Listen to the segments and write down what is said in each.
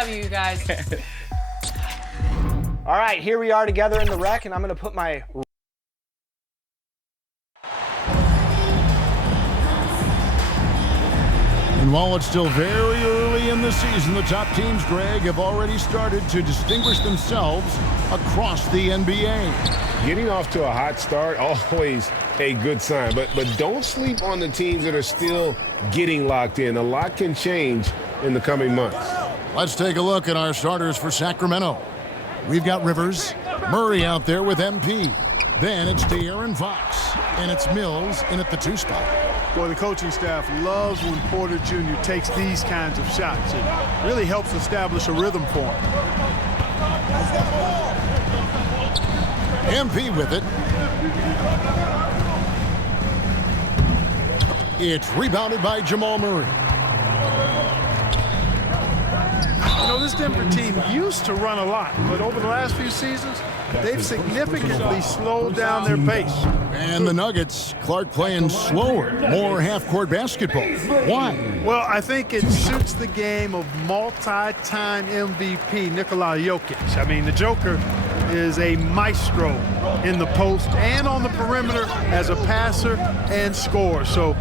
W, you guys. All right, here we are together in the rec, and I'm going to put my... And while it's still very early in the season, the top teams, Greg, have already started to distinguish themselves across the NBA. Getting off to a hot start, always a good sign. But don't sleep on the teams that are still getting locked in. A lot can change in the coming months. Let's take a look at our starters for Sacramento. We've got Rivers, Murray out there with MP. Then it's De'Aaron Fox, and it's Mills in at the 2 spot. Boy, the coaching staff loves when Porter Jr. takes these kinds of shots. It really helps establish a rhythm for him. MP with it. It's rebounded by Jamal Murray. You know, this Denver team used to run a lot, but over the last few seasons, they've significantly slowed down their pace. And the Nuggets, Clark playing slower, more half-court basketball. Why? Well, I think it suits the game of multi-time MVP Nikola Jokic. I mean, the Joker is a maestro in the post and on the perimeter as a passer and scorer. So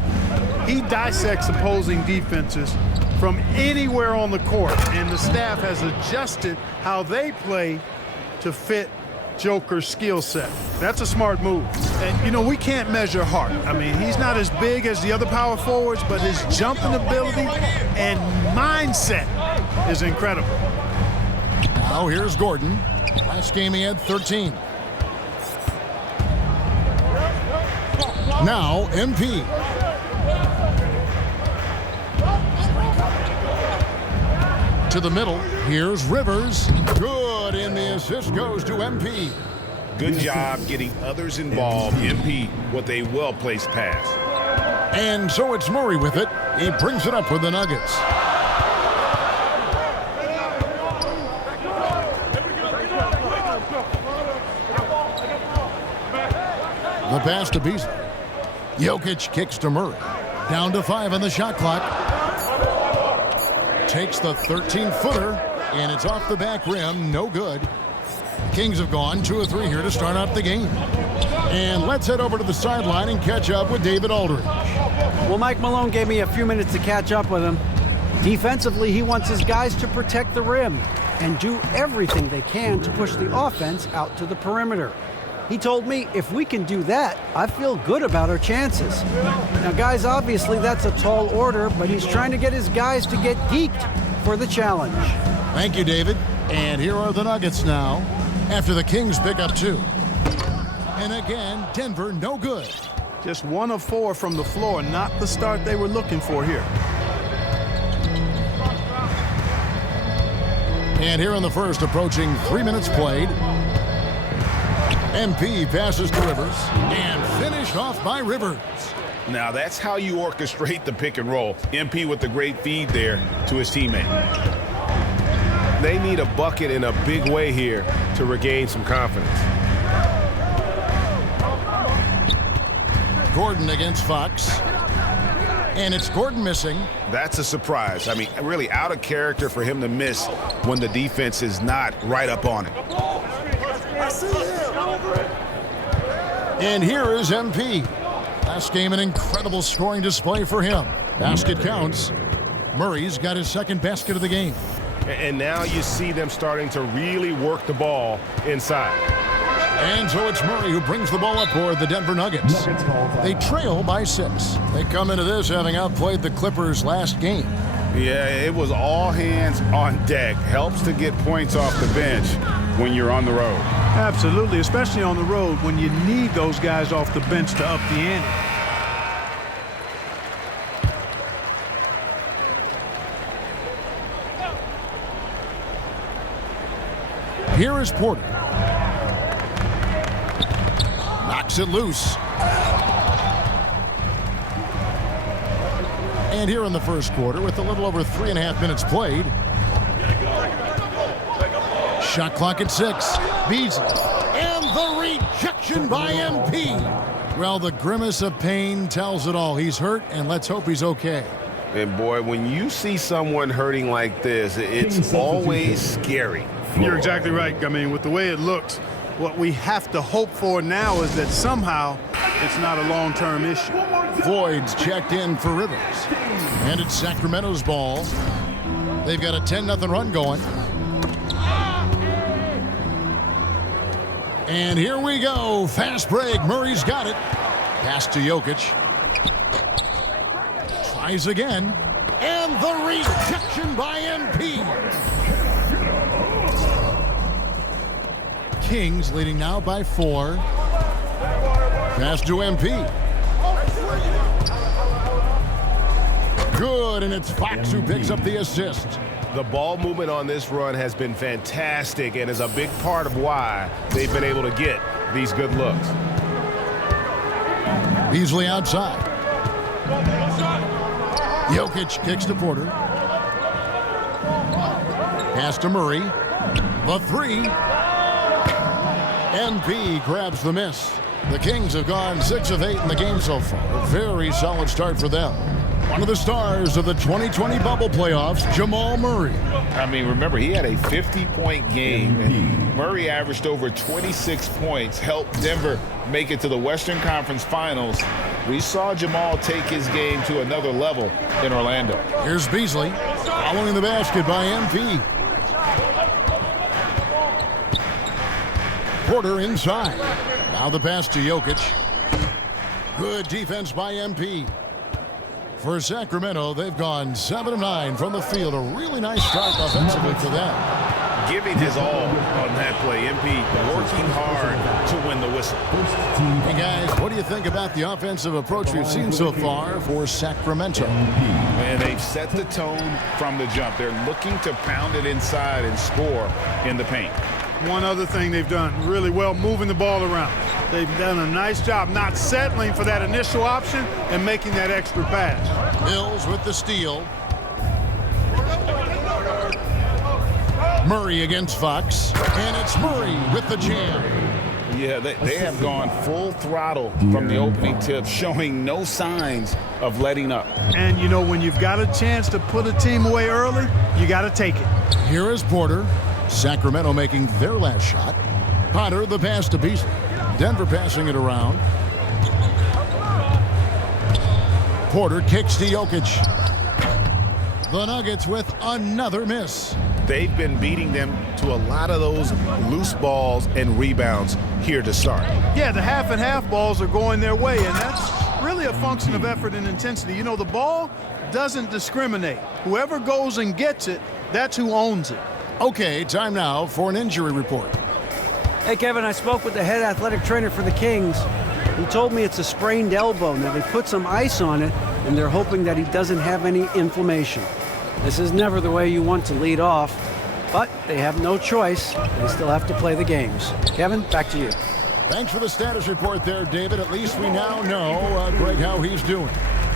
he dissects opposing defenses from anywhere on the court, and the staff has adjusted how they play to fit Joker's skill set. That's a smart move. And, you know, we can't measure heart. I mean, he's not as big as the other power forwards, but his jumping ability and mindset is incredible. Now here's Gordon. Last game he had 13. Now MP. To the middle. Here's Rivers. Good, and the assist goes to MP. Good job getting others involved. MP with a well-placed pass. And so it's Murray with it. He brings it up with the Nuggets. The pass to Beasley. Jokic kicks to Murray. Down to 5 on the shot clock. Takes the 13-footer, and it's off the back rim. No good. Kings have gone 2 of 3 here to start out the game. And let's head over to the sideline and catch up with David Aldridge. Well, Mike Malone gave me a few minutes to catch up with him. Defensively, he wants his guys to protect the rim and do everything they can to push the offense out to the perimeter. He told me if we can do that, I feel good about our chances. Now, guys, obviously that's a tall order, but he's trying to get his guys to get geeked for the challenge. Thank you, David. And here are the Nuggets now after the Kings pick up 2. And again, Denver no good. Just 1 of 4 from the floor, not the start they were looking for here. And here in the first, approaching 3 minutes played. MP passes to Rivers and finished off by Rivers. Now that's how you orchestrate the pick and roll. MP with the great feed there to his teammate. They need a bucket in a big way here to regain some confidence. Gordon against Fox. And it's Gordon missing. That's a surprise. I mean, really out of character for him to miss when the defense is not right up on it. And here is MP. Last game, an incredible scoring display for him. Basket counts. Murray's got his 2nd basket of the game. And now you see them starting to really work the ball inside. And so it's Murray who brings the ball up for the Denver Nuggets. They trail by 6. They come into this having outplayed the Clippers last game. Yeah, it was all hands on deck. Helps to get points off the bench when you're on the road. Absolutely, especially on the road when you need those guys off the bench to up the ante. Here is Porter. Knocks it loose. And here in the first quarter, with a little over 3.5 minutes played. Shot clock at 6. Beasley. And the rejection by MP. Well, the grimace of pain tells it all. He's hurt, and let's hope he's okay. And boy, when you see someone hurting like this, it's always scary. You're exactly right. I mean, with the way it looks, what we have to hope for now is that somehow it's not a long-term issue. Floyd's checked in for Rivers. And it's Sacramento's ball. They've got a 10-0 run going. And here we go. Fast break. Murray's got it. Pass to Jokic. Tries again. And the rejection by MP. Kings leading now by 4. Pass to MP. Good, and it's Fox who picks up the assist. The ball movement on this run has been fantastic and is a big part of why they've been able to get these good looks. Beasley outside. Jokic kicks to Porter. Pass to Murray. The 3. MP grabs the miss. The Kings have gone 6 of 8 in the game so far. A very solid start for them. One of the stars of the 2020 bubble playoffs, Jamal Murray. I mean, remember, he had a 50-point game, and Murray averaged over 26 points, helped Denver make it to the Western Conference Finals. We saw Jamal take his game to another level in Orlando. Here's Beasley, following the basket by MP. Porter inside. Now the pass to Jokic. Good defense by MP. For Sacramento, they've gone 7 of 9 from the field. A really nice start offensively for them. Giving his all on that play. MP working hard to win the whistle. Hey guys, what do you think about the offensive approach we've seen so far for Sacramento? And they've set the tone from the jump. They're looking to pound it inside and score in the paint. One other thing they've done really well, moving the ball around. They've done a nice job not settling for that initial option and making that extra pass. Mills with the steal. Murray against Fox. And it's Murray with the jam. Yeah, they have gone full throttle from the opening tip, showing no signs of letting up. And, you know, when you've got a chance to put a team away early, you got to take it. Here is Porter. Sacramento making their last shot. Potter, the pass to Beasley. Denver passing it around. Porter kicks to Jokic. The Nuggets with another miss. They've been beating them to a lot of those loose balls and rebounds here to start. Yeah, the half and half balls are going their way, and that's really a function of effort and intensity. You know, the ball doesn't discriminate. Whoever goes and gets it, that's who owns it. Okay, time now for an injury report. Hey, Kevin, I spoke with the head athletic trainer for the Kings. He told me it's a sprained elbow. Now, they put some ice on it, and they're hoping that he doesn't have any inflammation. This is never the way you want to lead off, but they have no choice. They still have to play the games. Kevin, back to you. Thanks for the status report there, David. At least we now know, Greg, how he's doing.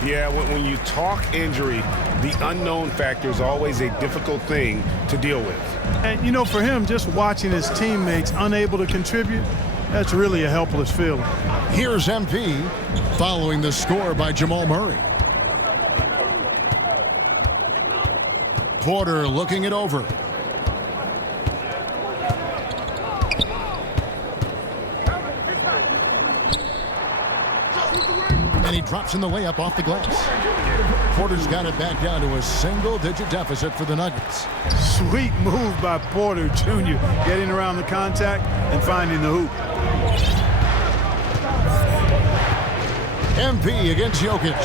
Yeah, when you talk injury, the unknown factor is always a difficult thing to deal with. And, you know, for him, just watching his teammates unable to contribute, that's really a helpless feeling. Here's MP following the score by Jamal Murray. Porter looking it over. And he drops in the layup off the glass. Porter's got it back down to a single-digit deficit for the Nuggets. Sweet move by Porter Jr., getting around the contact and finding the hoop. MP against Jokic.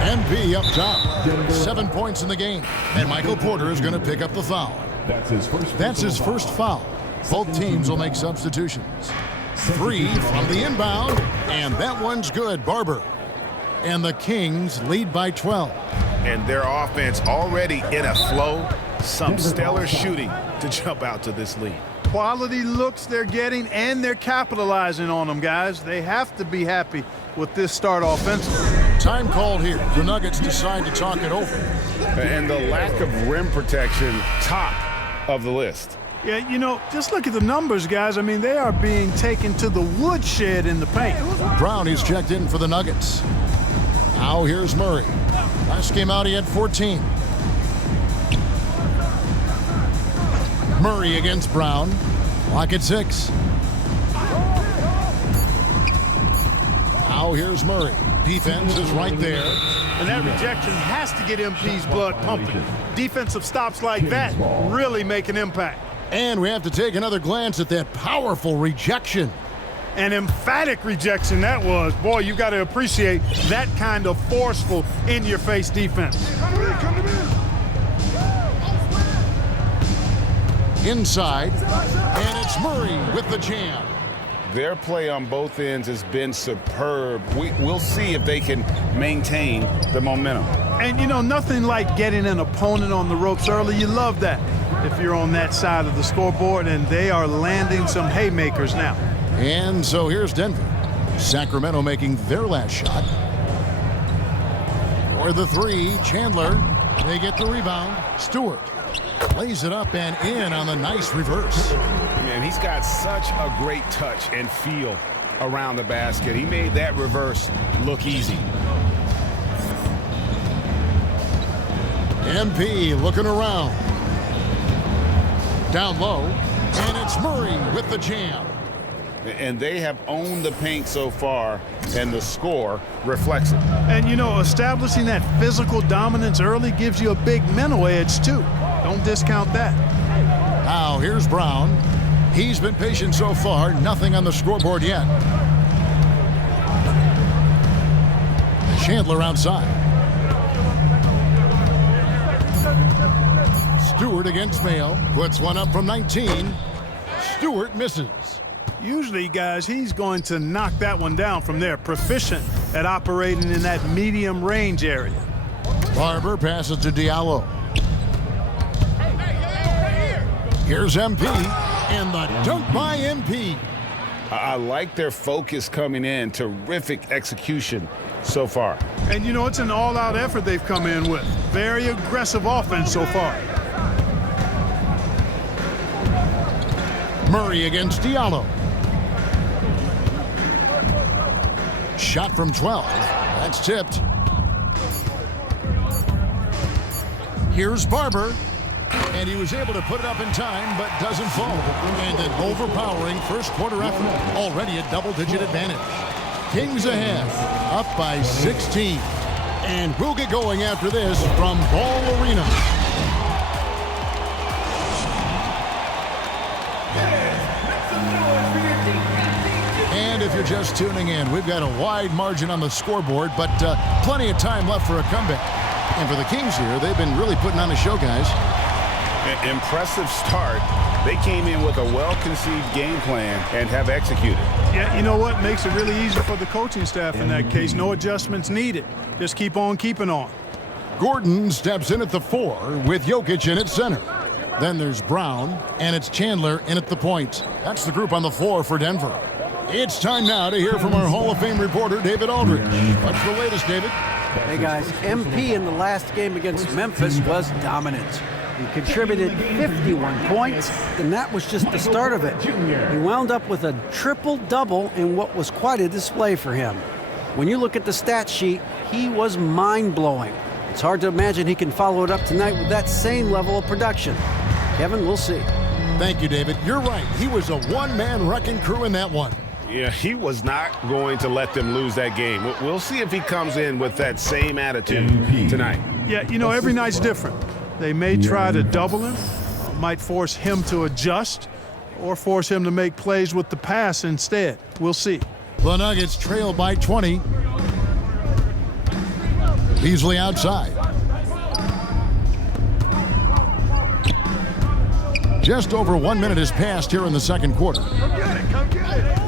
MP up top. 7 points in the game. And Michael Porter is going to pick up the foul. That's his first foul. Both teams will make substitutions. 3 from the inbound, and that one's good. Barber. And the Kings lead by 12. And their offense already in a flow. Some stellar shooting to jump out to this lead. Quality looks they're getting, and they're capitalizing on them, guys. They have to be happy with this start offensively. Time called here. The Nuggets decide to talk it over. And the lack of rim protection, top of the list. Yeah, you know, just look at the numbers, guys. I mean, they are being taken to the woodshed in the paint. Brown, he's checked in for the Nuggets. Now here's Murray. Last game out, he had 14. Murray against Brown. Lock at 6. Now here's Murray. Defense is right there. And that rejection has to get MP's blood pumping. Defensive stops like that really make an impact. And we have to take another glance at that powerful rejection. An emphatic rejection that was. Boy, you got to appreciate that kind of forceful, in-your-face defense. Inside, and it's Murray with the jam. Their play on both ends has been superb. We'll see if they can maintain the momentum. And, you know, nothing like getting an opponent on the ropes early. You love that if you're on that side of the scoreboard, and they are landing some haymakers now. And so here's Denver. Sacramento making their last shot. For the 3, Chandler. They get the rebound. Stewart lays it up and in on the nice reverse. Man, he's got such a great touch and feel around the basket. He made that reverse look easy. MP looking around. Down low, and it's Murray with the jam. And they have owned the paint so far, and the score reflects it. And, you know, establishing that physical dominance early gives you a big mental edge, too. Don't discount that. Now, here's Brown. He's been patient so far. Nothing on the scoreboard yet. Chandler outside. Stewart against Mayo. Puts one up from 19. Stewart misses. Usually, guys, he's going to knock that one down from there. Proficient at operating in that medium range area. Barber passes to Diallo. Here's MP, and the dunk by MP. I like their focus coming in. Terrific execution so far. And, you know, it's an all-out effort they've come in with. Very aggressive offense so far. Murray against Diallo. Shot from 12. That's tipped. Here's Barber. And he was able to put it up in time, but doesn't fall. And an overpowering first quarter effort. Already a double-digit advantage. Kings ahead, up by 16. And we'll get going after this from Ball Arena. And if you're just tuning in, we've got a wide margin on the scoreboard, but plenty of time left for a comeback. And for the Kings here, they've been really putting on a show, guys. Impressive start. They came in with a well-conceived game plan and have executed. Yeah, you know what? Makes it really easy for the coaching staff in that case. No adjustments needed. Just keep on keeping on. Gordon steps in at the 4 with Jokic in at center. Then there's Brown, and it's Chandler in at the point. That's the group on the floor for Denver. It's time now to hear from our Hall of Fame reporter, David Aldridge. What's the latest, David? Hey guys, MP in the last game against Memphis was dominant. He contributed 51 points, and that was just the start of it. He wound up with a triple-double in what was quite a display for him. When you look at the stat sheet, he was mind-blowing. It's hard to imagine he can follow it up tonight with that same level of production. Kevin, we'll see. Thank you, David. You're right. He was a one-man wrecking crew in that one. Yeah, he was not going to let them lose that game. We'll see if he comes in with that same attitude tonight. Yeah, you know, every night's different. They may try to double him, might force him to adjust, or force him to make plays with the pass instead. We'll see. The Nuggets trail by 20. Beasley outside. Just over 1 minute has passed here in the second quarter. Come get it, come get it.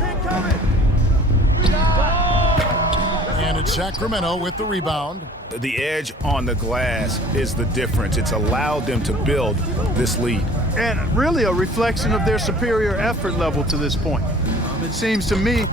And it's Sacramento with the rebound. The edge on the glass is the difference. It's allowed them to build this lead. And really a reflection of their superior effort level to this point. It seems to me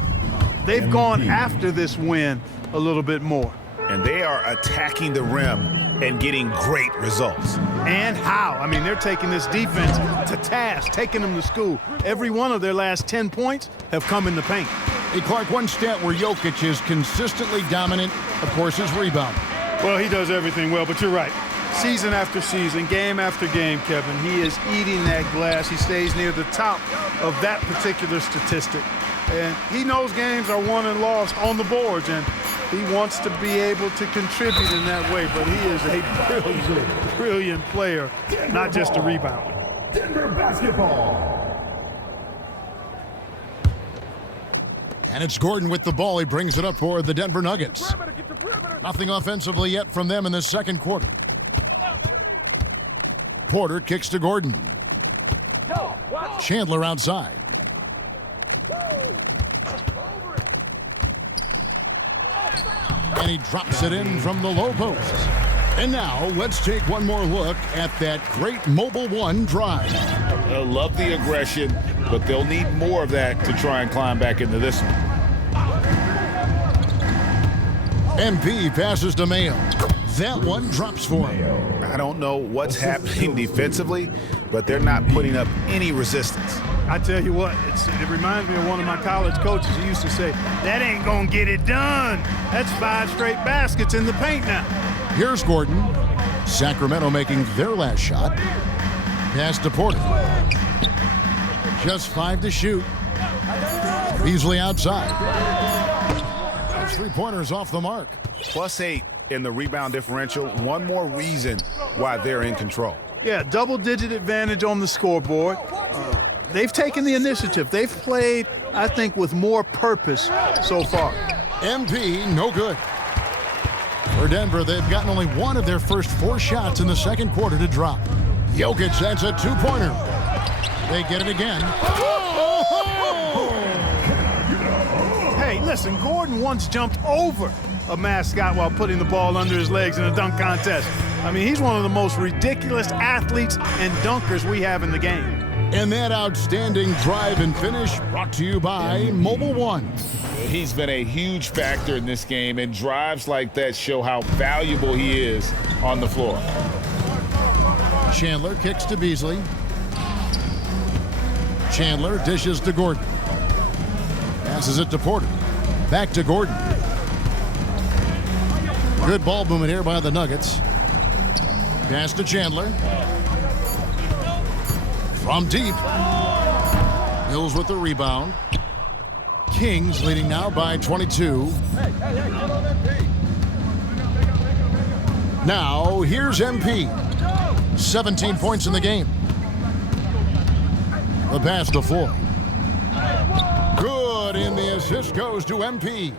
they've gone after this win a little bit more. And they are attacking the rim and getting great results. And how? I mean, they're taking this defense to task, taking them to school. Every one of their last 10 points have come in the paint. Hey, Clark, one stat where Jokic is consistently dominant, of course, is rebounding. Well, he does everything well, but you're right. Season after season, game after game, Kevin, he is eating that glass. He stays near the top of that particular statistic. And he knows games are won and lost on the boards, and he wants to be able to contribute in that way. But he is a brilliant player, not just a rebounder. Denver basketball. And it's Gordon with the ball. He brings it up for the Denver Nuggets. Nothing offensively yet from them in the second quarter. Porter kicks to Gordon. Chandler outside. And he drops it in from the low post. And now let's take one more look at that great Mobile One drive. I love the aggression, but they'll need more of that to try and climb back into this one. MP passes to Mayo. That one drops for him. I don't know what's happening defensively, but they're not putting up any resistance. I tell you what, it reminds me of one of my college coaches. He used to say, that ain't gonna get it done. That's 5 straight baskets in the paint now. Here's Gordon. Sacramento making their last shot. Pass to Porter. Just 5 to shoot. Beasley outside. Those 3-pointers off the mark. +8 in the rebound differential. One more reason why they're in control. Yeah, double-digit advantage on the scoreboard. They've taken the initiative. They've played, I think, with more purpose so far. MP, no good. For Denver, they've gotten only one of their first 4 shots in the second quarter to drop. Jokic, that's a 2-pointer. They get it again. Hey, listen, Gordon once jumped over a mascot while putting the ball under his legs in a dunk contest. I mean, he's one of the most ridiculous athletes and dunkers we have in the game. And that outstanding drive and finish brought to you by Mobile One. He's been a huge factor in this game, and drives like that show how valuable he is on the floor. Chandler kicks to Beasley. Chandler dishes to Gordon. Passes it to Porter. Back to Gordon. Good ball movement here by the Nuggets. Pass to Chandler. From deep. Mills with the rebound. Kings leading now by 22. Now, here's MP. 17 points in the game. The pass to Floyd. Good, and the assist goes to MP.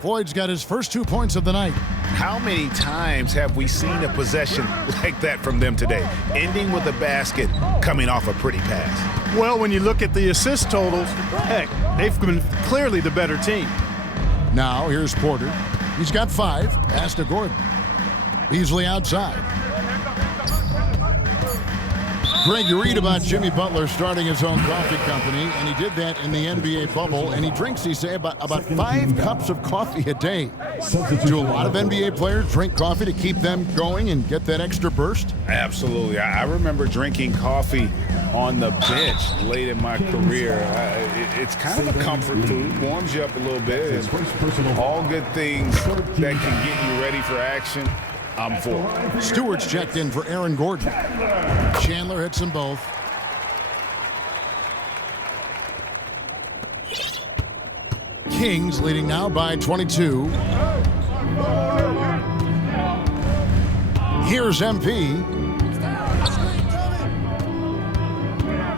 Floyd's got his first 2 points of the night. How many times have we seen a possession like that from them today, ending with a basket coming off a pretty pass? Well, when you look at the assist totals, heck, they've been clearly the better team. Now, here's Porter. He's got 5. Pass to Gordon. Beasley outside. Greg, you read about Jimmy Butler starting his own coffee company, and he did that in the NBA bubble, and he drinks, he say, about 5 cups of coffee a day. Do a lot of NBA players drink coffee to keep them going and get that extra burst? Absolutely. I remember drinking coffee on the bench late in my career. It's kind of a comfort food, warms you up a little bit. All good things that can get you ready for action, I'm for. Stewart's checked in for Aaron Gordon. Chandler hits them both. Kings leading now by 22. Here's MP.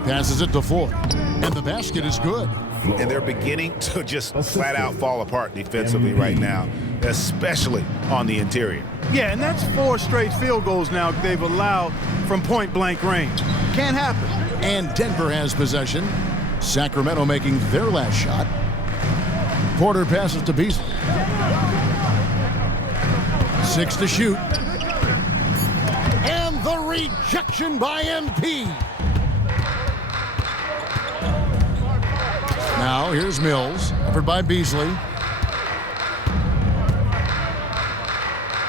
Passes it to Floyd. And the basket is good. And they're beginning to just flat out fall apart defensively right now, especially on the interior. Yeah, and that's 4 straight field goals now they've allowed from point-blank range. Can't happen. And Denver has possession. Sacramento making their last shot. Porter passes to Beasley. 6 to shoot. And the rejection by MP. Now here's Mills, covered by Beasley.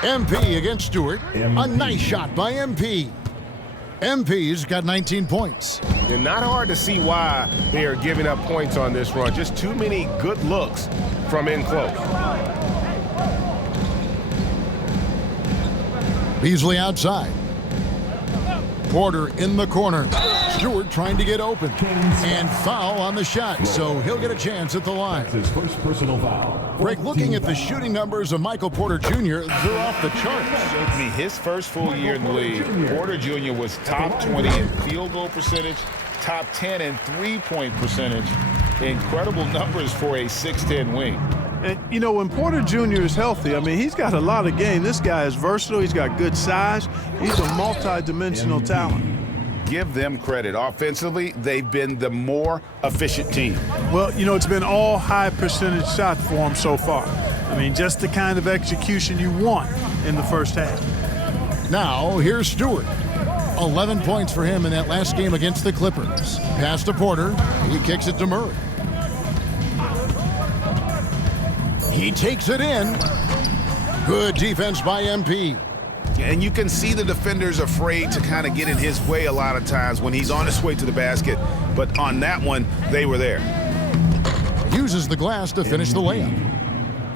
MP against Stewart. A nice shot by MP. MP's got 19 points. And not hard to see why they are giving up points on this run. Just too many good looks from in close. Beasley outside. Porter in the corner. Stewart trying to get open. And foul on the shot, so he'll get a chance at the line. His first personal foul. Greg, looking at the shooting numbers of Michael Porter Jr., they're off the charts. I mean, his first full year in the league, Porter Jr. was top 20 in field goal percentage, top 10 in three-point percentage. Incredible numbers for a 6'10 wing. And, you know, when Porter Jr. is healthy, I mean, he's got a lot of game. This guy is versatile. He's got good size. He's a multi-dimensional talent. Give them credit. Offensively, they've been the more efficient team. Well, you know, it's been all high percentage shots for him so far. I mean, just the kind of execution you want in the first half. Now, here's Stewart. 11 points for him in that last game against the Clippers. Pass to Porter. He kicks it to Murray. He takes it in. Good defense by MP. And you can see the defenders afraid to kind of get in his way a lot of times when he's on his way to the basket. But on that one, they were there. Uses the glass to finish the layup.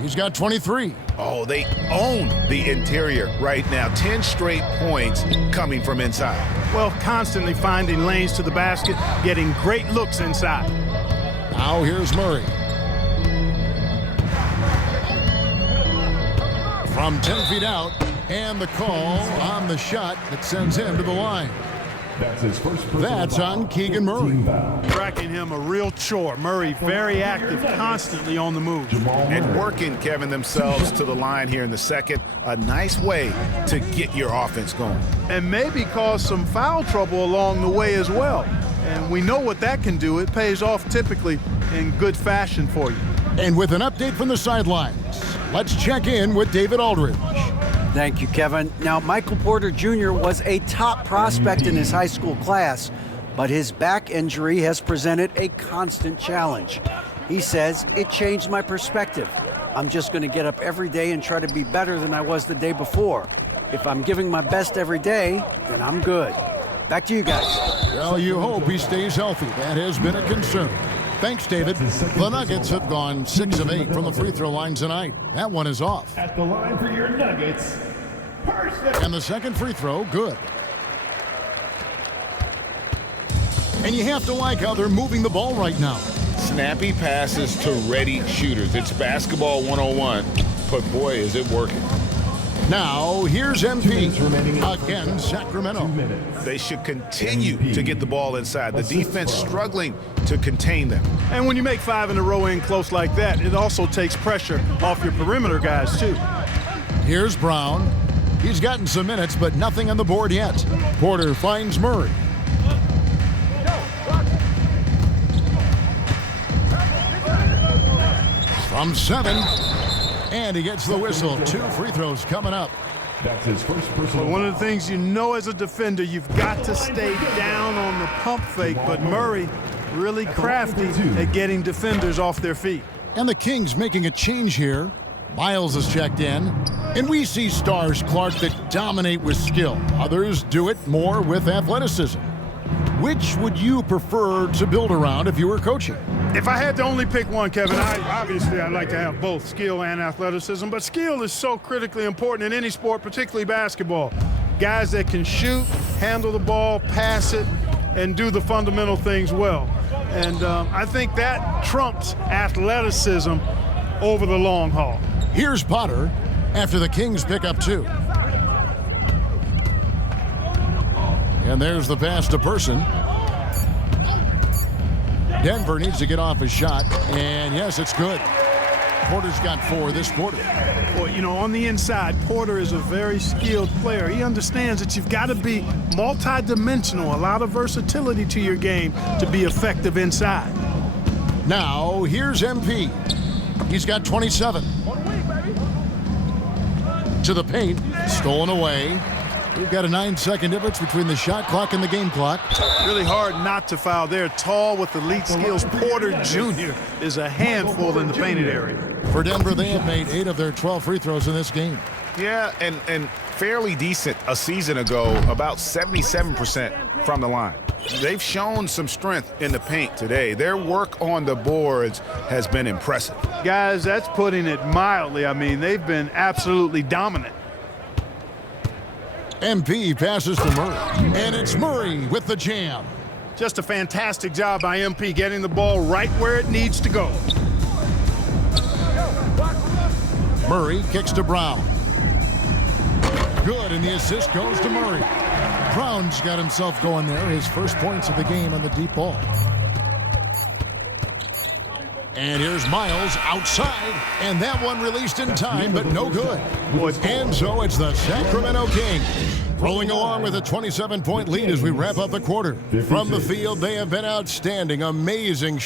He's got 23. Oh, they own the interior right now. 10 straight points coming from inside. Well, constantly finding lanes to the basket, getting great looks inside. Now here's Murray. From 10 feet out, and the call on the shot that sends him to the line. That's his first personal That's foul. on Keegan Murray. Tracking him a real chore. Murray very active, constantly on the move. And working, Kevin, themselves to the line here in the second. A nice way to get your offense going. And maybe cause some foul trouble along the way as well. And we know what that can do. It pays off typically in good fashion for you. And with an update from the sidelines, let's check in with David Aldridge. Thank you, Kevin. Now, Michael Porter Jr. was a top prospect in his high school class, but his back injury has presented a constant challenge. He says, it changed my perspective. I'm just going to get up every day and try to be better than I was the day before. If I'm giving my best every day, then I'm good. Back to you guys. Well, you hope he stays healthy. That has been a concern. Thanks, David. The Nuggets have gone 6 of 8 from the free throw line tonight. That one is off. At the line for your Nuggets, And the second free throw, good. And you have to like how they're moving the ball right now. Snappy passes to ready shooters. It's basketball 101, but boy, is it working. Now, here's MP again, Sacramento. They should continue to get the ball inside. The defense struggling to contain them. And when you make 5 in a row in close like that, it also takes pressure off your perimeter guys, too. Here's Brown. He's gotten some minutes, but nothing on the board yet. Porter finds Murray. From 7. And he gets the whistle. 2 free throws coming up. That's his first personal. But one of the things you know as a defender, you've got to stay down on the pump fake. But Murray really crafty at getting defenders off their feet. And the Kings making a change here. Miles is checked in. And we see stars, Clark, that dominate with skill. Others do it more with athleticism. Which would you prefer to build around if you were coaching? If I had to only pick one, Kevin, I'd like to have both skill and athleticism. But skill is so critically important in any sport, particularly basketball. Guys that can shoot, handle the ball, pass it, and do the fundamental things well. And I think that trumps athleticism over the long haul. Here's Potter after the Kings pick up 2. And there's the pass to Person. Denver needs to get off his shot, and yes, it's good. Porter's got 4 this quarter. Well, you know, on the inside, Porter is a very skilled player. He understands that you've got to be multi-dimensional, a lot of versatility to your game to be effective inside. Now, here's MP. He's got 27. To the paint, stolen away. We've got a 9-second difference between the shot clock and the game clock. Really hard not to foul there. Tall with elite skills. Porter Jr. is a handful in the painted area. For Denver, they have made 8 of their 12 free throws in this game. Yeah, and fairly decent a season ago, about 77% from the line. They've shown some strength in the paint today. Their work on the boards has been impressive. Guys, that's putting it mildly. I mean, they've been absolutely dominant. MP passes to Murray, and it's Murray with the jam. Just a fantastic job by MP getting the ball right where it needs to go. Murray kicks to Brown. Good, and the assist goes to Murray. Brown's got himself going there, his first points of the game on the deep ball. And here's Miles outside, and that one released in time, but no good. And so it's the Sacramento Kings rolling along with a 27-point lead as we wrap up the quarter. From the field, they have been outstanding, amazing.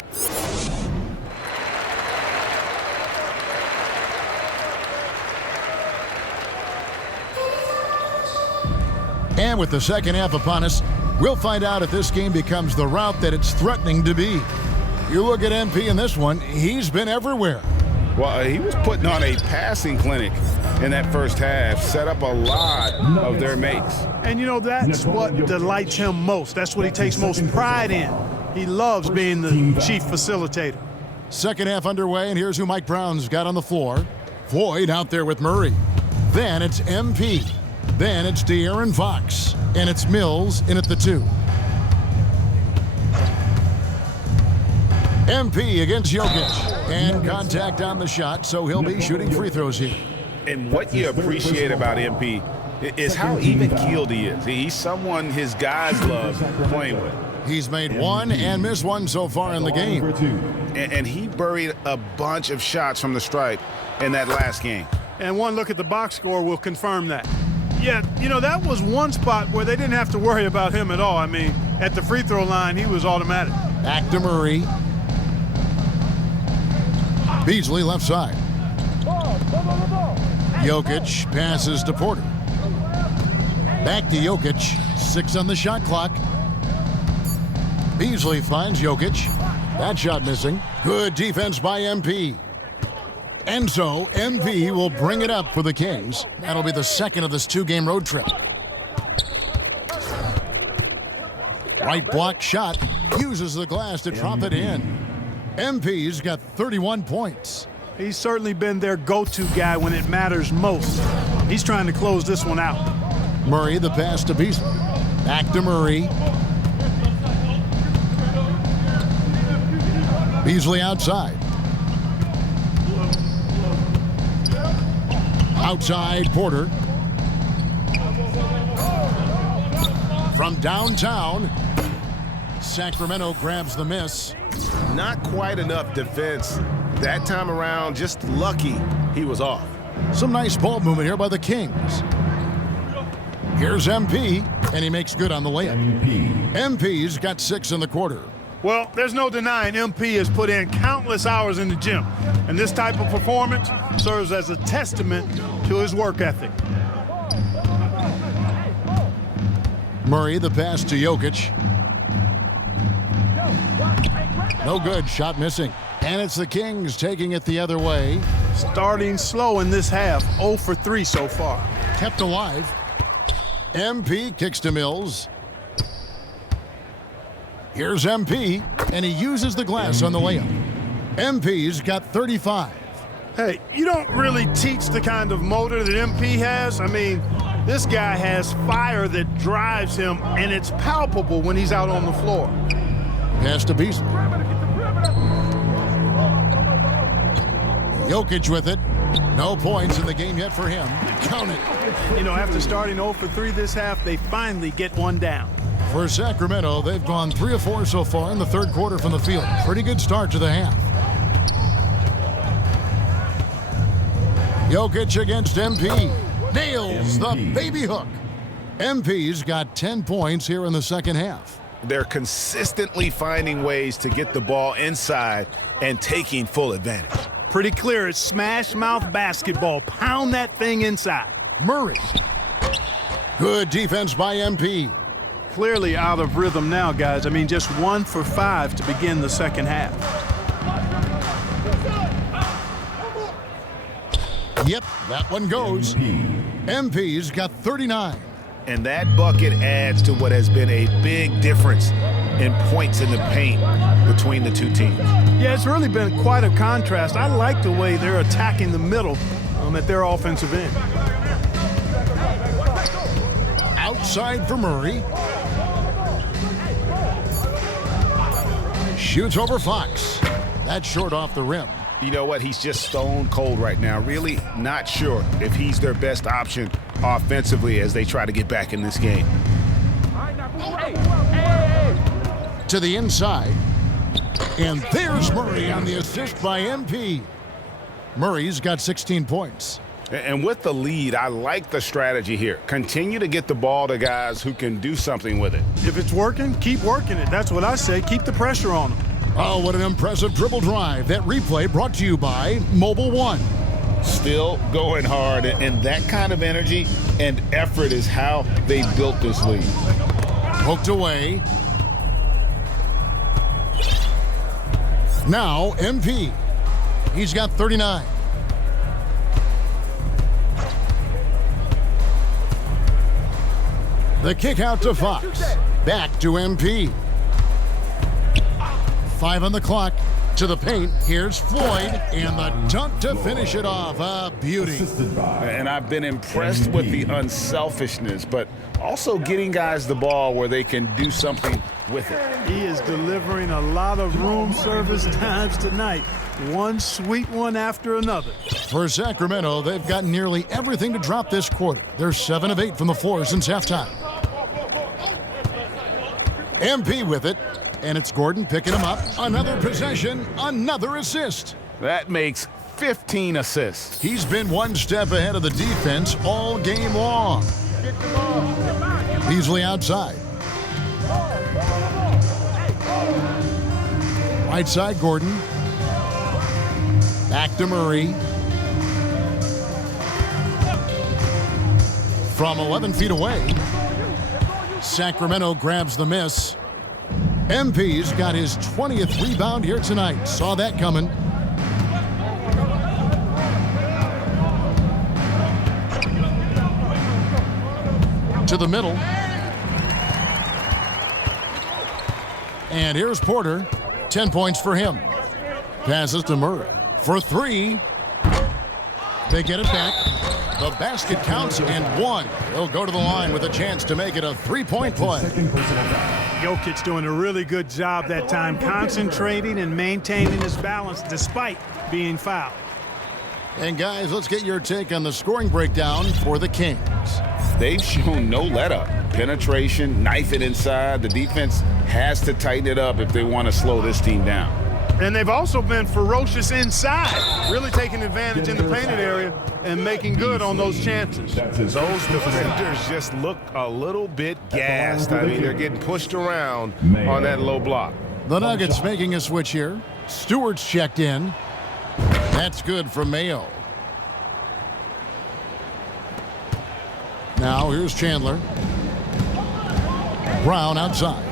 And with the second half upon us, we'll find out if this game becomes the route that it's threatening to be. You look at MP in this one, he's been everywhere. Well, he was putting on a passing clinic in that first half, set up a lot of their makes. And, you know, that's what delights him most. That's what he takes most pride in. He loves being the chief facilitator. Second half underway, and here's who Mike Brown's got on the floor. Floyd out there with Murray. Then it's MP. Then it's De'Aaron Fox. And it's Mills in at the 2. MP against Jokic. And contact on the shot, so he'll be shooting free throws here. And what you appreciate about MP is how even-keeled he is. He's someone his guys love playing with. He's made one and missed one so far in the game. And he buried a bunch of shots from the stripe in that last game. And one look at the box score will confirm that. Yeah, you know, that was one spot where they didn't have to worry about him at all. I mean, at the free throw line, he was automatic. Back to Murray. Beasley left side. Jokic passes to Porter. Back to Jokic. 6 on the shot clock. Beasley finds Jokic. That shot missing. Good defense by MP. And so MP will bring it up for the Kings. That'll be the second of this 2-game road trip. Right block shot. Uses the glass to drop it in. MP's got 31 points. He's certainly been their go-to guy when it matters most. He's trying to close this one out. Murray the pass to Beasley. Back to Murray. Beasley outside. Outside Porter. From downtown, Sacramento grabs the miss. Not quite enough defense that time around. Just lucky he was off. Some nice ball movement here by the Kings. Here's MP, and he makes good on the layup. MP's got 6 in the quarter. Well, there's no denying MP has put in countless hours in the gym, and this type of performance serves as a testament to his work ethic. Murray the pass to Jokic. No good, shot missing. And it's the Kings taking it the other way. Starting slow in this half, 0 for 3 so far. Kept alive. MP kicks to Mills. Here's MP, and he uses the glass on the layup. MP's got 35. Hey, you don't really teach the kind of motor that MP has. I mean, this guy has fire that drives him, and it's palpable when he's out on the floor. Pass to Beasley. Jokic with it. No points in the game yet for him. Count it. You know, after starting 0 for 3 this half, they finally get one down. For Sacramento, they've gone 3 of 4 so far in the third quarter from the field. Pretty good start to the half. Jokic against MP. Nails the baby hook. MP's got 10 points here in the second half. They're consistently finding ways to get the ball inside and taking full advantage. Pretty clear, it's smash mouth basketball. Pound that thing inside. Murray. Good defense by MP. Clearly out of rhythm now, guys. I mean, just 1 for 5 to begin the second half. Yep, that one goes. MP's got 39. And that bucket adds to what has been a big difference in points in the paint between the two teams. Yeah, it's really been quite a contrast. I like the way they're attacking the middle at their offensive end. Outside for Murray. Shoots over Fox. That's short off the rim. You know what? He's just stone cold right now. Really not sure if he's their best option offensively as they try to get back in this game. To the inside. And there's Murray on the assist by MP. Murray's got 16 points. And with the lead, I like the strategy here. Continue to get the ball to guys who can do something with it. If it's working, keep working it. That's what I say. Keep the pressure on them. Oh, what an impressive dribble drive. That replay brought to you by Mobile One. Still going hard, and that kind of energy and effort is how they built this league. Hooked away. Now MP. He's got 39. The kick out to Fox. Back to MP. 5 on the clock. To the paint. Here's Floyd. And the dunk to finish it off. A beauty. And I've been impressed with the unselfishness, but also getting guys the ball where they can do something with it. He is delivering a lot of room service times tonight. One sweet one after another. For Sacramento, they've got nearly everything to drop this quarter. They're 7 of 8 from the floor since halftime. MP with it, and it's Gordon picking him up. Another possession, another assist. That makes 15 assists. He's been one step ahead of the defense all game long. Beasley outside. Right side, Gordon. Back to Murray. From 11 feet away, Sacramento grabs the miss. MP's got his 20th rebound here tonight. Saw that coming. To the middle. And here's Porter. 10 points for him. Passes to Murray. For 3. They get it back. The basket counts and 1. He'll go to the line with a chance to make it a 3-point play. Jokic doing a really good job that time, concentrating and maintaining his balance despite being fouled. And guys, let's get your take on the scoring breakdown for the Kings. They've shown no let-up. Penetration, knife it inside. The defense has to tighten it up if they want to slow this team down. And they've also been ferocious inside, really taking advantage in the painted area and making good on those chances. Those defenders just look a little bit gassed. I mean, they're getting pushed around on that low block. The Nuggets making a switch here. Stewart's checked in. That's good for Mayo. Now here's Chandler. Brown outside.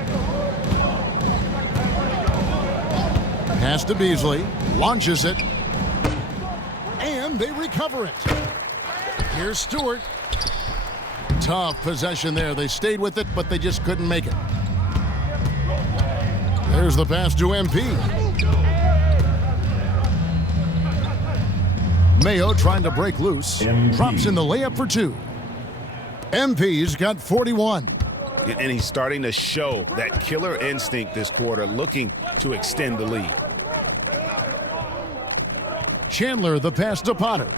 Pass to Beasley. Launches it. And they recover it. Here's Stewart. Tough possession there. They stayed with it, but they just couldn't make it. There's the pass to MP. Mayo trying to break loose. Drops in the layup for 2. MP's got 41. And he's starting to show that killer instinct this quarter, looking to extend the lead. Chandler the pass to Potter.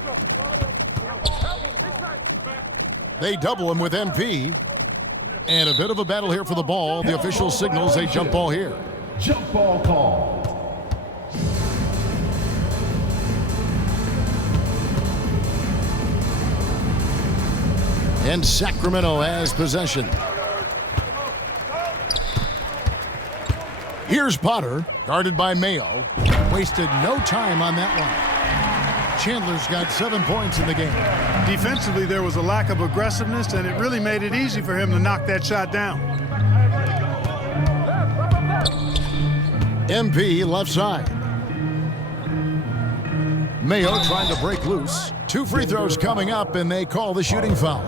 They double him with MP. And a bit of a battle here for the ball. The official signals a jump ball here. Jump ball call. And Sacramento has possession. Here's Potter, guarded by Mayo. Wasted no time on that one. Chandler's got 7 points in the game. Defensively, there was a lack of aggressiveness, and it really made it easy for him to knock that shot down. MP left side. Mayo trying to break loose. 2 free throws coming up, and they call the shooting foul.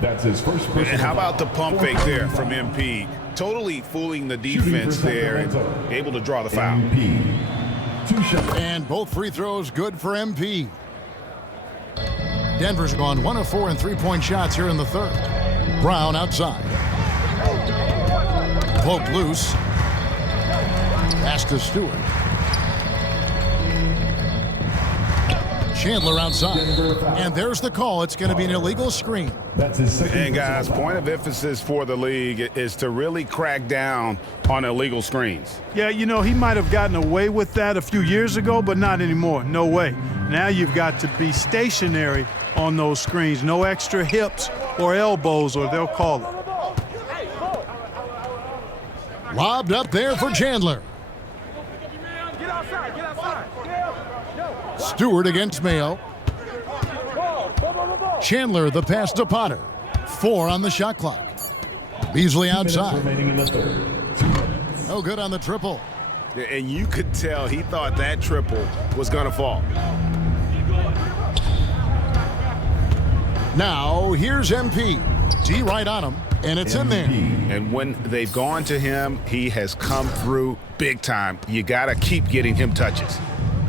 That's his first personal And how about the foul. pump fake there from MP? Totally fooling the defense there and able to draw the foul. MP. 2 shots. And both free throws good for MP. Denver's gone 1 of 4 in three-point shots here in the third. Brown outside. Poke loose. Pass to Stewart. Chandler outside. And there's the call. It's going to be an illegal screen. That's his second. And guys, personal point of emphasis for the league is to really crack down on illegal screens. Yeah, you know, he might have gotten away with that a few years ago, but not anymore. No way. Now you've got to be stationary on those screens. No extra hips or elbows, or they'll call it. Lobbed up there for Chandler. Stewart against Mayo. Chandler the pass to Potter. 4 on the shot clock. Beasley minutes outside. remaining in the third. 2 minutes. No good on the triple. And you could tell he thought that triple was going to fall. Now here's MP. D right on him, and it's in there. And when they've gone to him, he has come through big time. You got to keep getting him touches.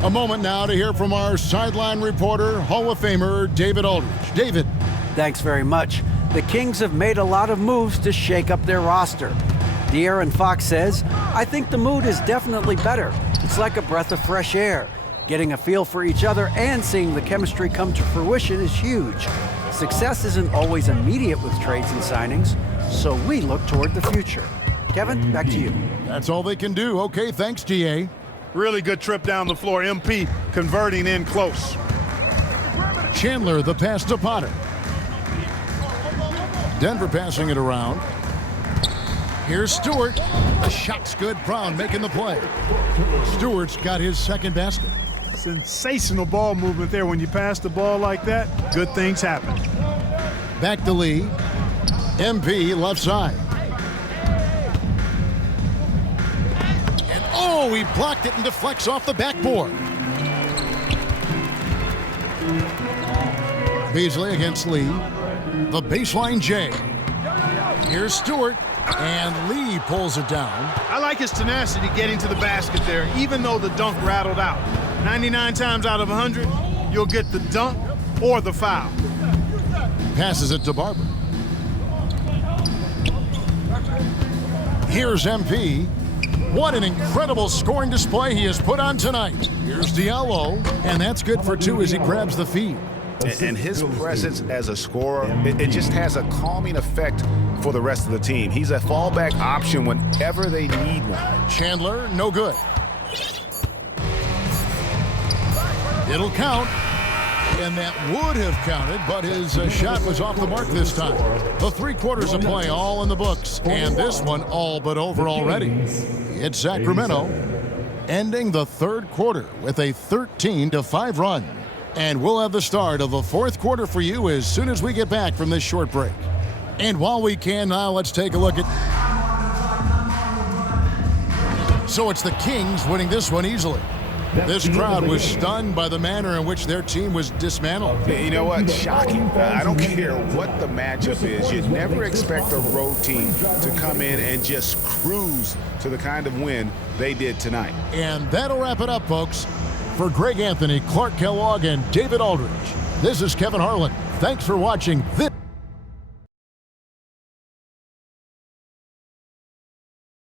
A moment now to hear from our sideline reporter, Hall of Famer David Aldridge. David. Thanks very much. The Kings have made a lot of moves to shake up their roster. De'Aaron Fox says, I think the mood is definitely better. It's like a breath of fresh air. Getting a feel for each other and seeing the chemistry come to fruition is huge. Success isn't always immediate with trades and signings, so we look toward the future. Kevin, back to you. That's all they can do. Okay, thanks, DA. Really good trip down the floor. MP converting in close. Chandler the pass to Potter. Denver passing it around. Here's Stewart. The shot's good. Brown making the play. Stewart's got his second basket. Sensational ball movement there. When you pass the ball like that, good things happen. Back to Lee. MP left side. And oh, he blocked it and deflects off the backboard. Beasley against Lee. The baseline J. Here's Stewart. And Lee pulls it down. I like his tenacity getting to the basket there, even though the dunk rattled out. 99 times out of 100, you'll get the dunk or the foul. Passes it to Barber. Here's MP. What an incredible scoring display he has put on tonight. Here's Diallo, and that's good for 2 as he grabs the feed. And his presence as a scorer, it just has a calming effect for the rest of the team. He's a fallback option whenever they need one. Chandler, no good. It'll count. And that would have counted, but his shot was off the mark this time. The 3 quarters of play all in the books, and this one all but over already. It's Sacramento ending the 3rd quarter with a 13-5 run. And we'll have the start of the 4th quarter for you as soon as we get back from this short break. And while we can now, let's take a look at... So it's the Kings winning this one easily. This crowd was stunned by the manner in which their team was dismantled. You know what? Shocking. I don't care what the matchup is. You'd never expect a road team to come in and just cruise to the kind of win they did tonight. And that'll wrap it up, folks. For Greg Anthony, Clark Kellogg, and David Aldridge, this is Kevin Harlan. Thanks for watching this.